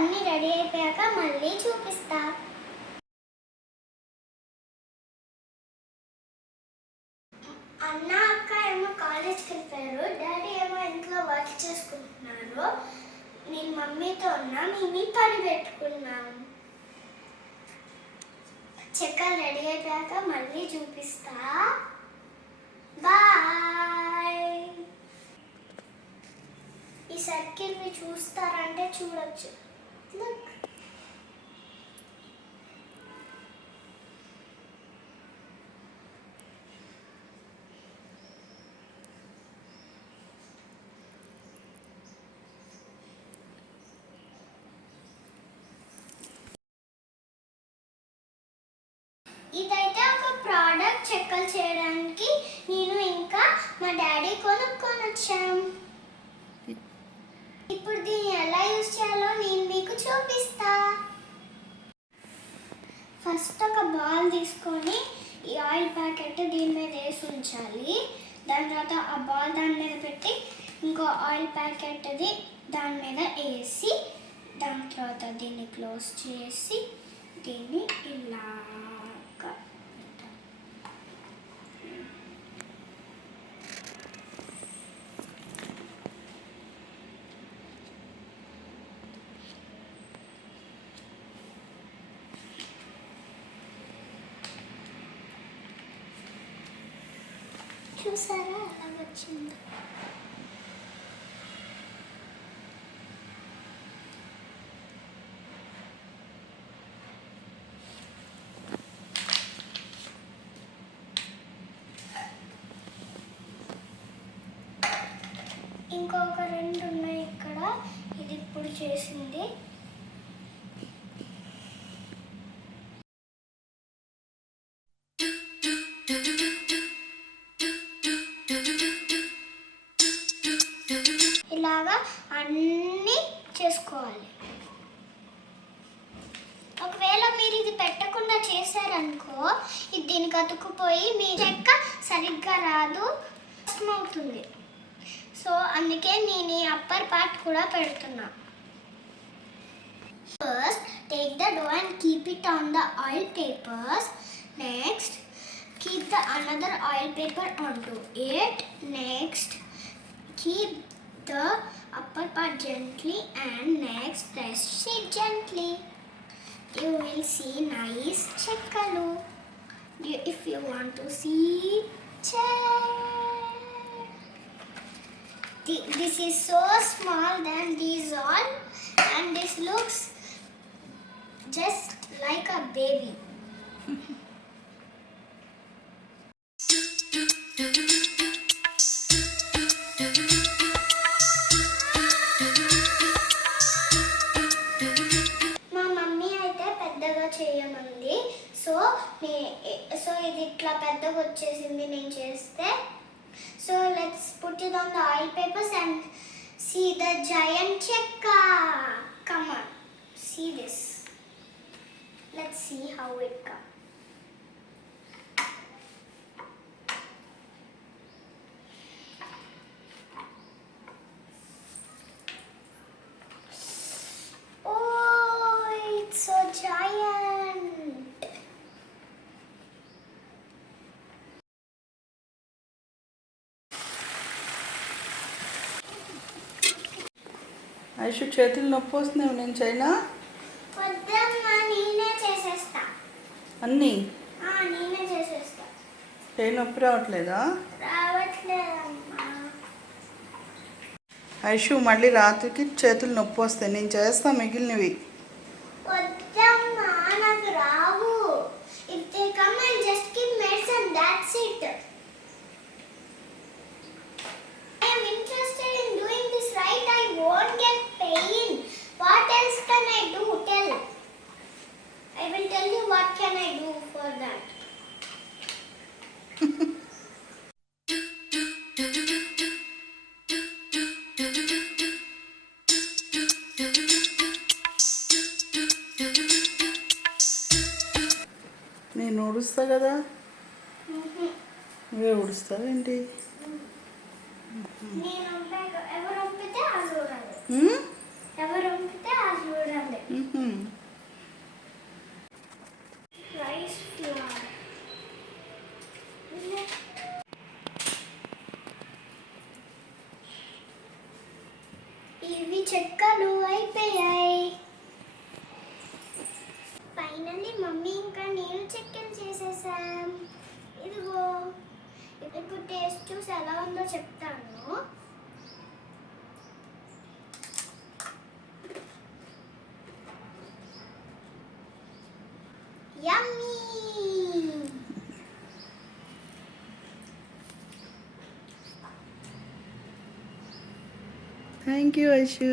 అన్నీ రెడీ అయిపోయాక మళ్ళీ చూపిస్తా. అన్న అక్క ఏమో కాలేజ్కి వెళ్ళిపోయారు, డాడీ ఏమో ఇంట్లో వర్క్ చేసుకుంటున్నారు. నేను మమ్మీతో ఉన్నా, మేము పని పెట్టుకున్నాం. చెక్కలు రెడీ అయిపోయాక మళ్ళీ చూపిస్తా. బాయ్. ఈ సర్కిల్ని చూస్తారంటే చూడొచ్చు. ఇదైతే ఒక ప్రోడక్ట్ చెక్కలు చేయడానికి నేను ఇంకా మా డాడీ కొనుక్కొని వచ్చాం. ఇప్పుడు దీన్ని ఎలా యూజ్ చేయాలో నేను మీకు చూపిస్తా. ఫస్ట్ ఒక బాల్ తీసుకొని ఈ ఆయిల్ ప్యాకెట్ దీని మీద వేసి ఉంచాలి. దాని తర్వాత ఆ బాల్ దాని మీద పెట్టి ఇంకో ఆయిల్ ప్యాకెట్ది దాని మీద వేసి దాని తర్వాత దీన్ని క్లోజ్ చేసి దీన్ని ఇలా చూసారా ఎలా వచ్చింది. ఇంకొక రెండు ఉన్నాయి ఇక్కడ, ఇది ఇప్పుడు చేసింది. ఇలాగా అన్నీ చేసుకోవాలి. ఒకవేళ మీరు ఇది పెట్టకుండా చేశారనుకో ఇది దీనికి అతుక్కుపోయి మీ చెక్క సరిగ్గా రాదు, అవుతుంది. సో అందుకే నేను ఈ అప్పర్ పార్ట్ కూడా పెడుతున్నా. First take the dough and keep it on the oil papers. Next keep the another oil paper onto it. Next keep the upper part gently and next press it gently. You will see nice chekkalu. If you want to see, check. This is so small than these all, and this looks just like a baby. చేయమంది. So ఇది ఇట్లా పెద్దగా వచ్చేసింది నేను చేస్తే. So let's put it on the oil papers and see the giant చెక్క. Come on, see this. Let's see how it come. So giant. Aishu చేతులు నొప్పి వస్తున్నావు, నేను చైనా వద్దమ్మా నేనే చేసేస్తా అన్నీ. నేనే చేసేస్తా. చేయి నొప్పి రావట్లేదా? రావట్లేదమ్మా. ఐషు మళ్ళీ రాత్రికి చేతులు నొప్పి వస్తాయి, నేను చేస్తా మిగిలినవి. వద్దమ్మా నాకు రావు. If they come and just give medicine, that's it. I am interested in doing this right. I won't get pain. What else can I do? Tell. I will tell you what can I do for that. నేను ఊడుస్తా కదా, నువ్వే ఊడుస్తావు ఏంటి? ఎవరు పంపితే అది చూడాలి. ఫైనల్లీ మమ్మీ ఇంకా నేను చెక్కలు చేసేసాం. ఇదిగో ఇప్పుడు టేస్ట్ చూసి ఎలా ఉందో చెప్తాను. యమ్మీ. Thank you Aishu.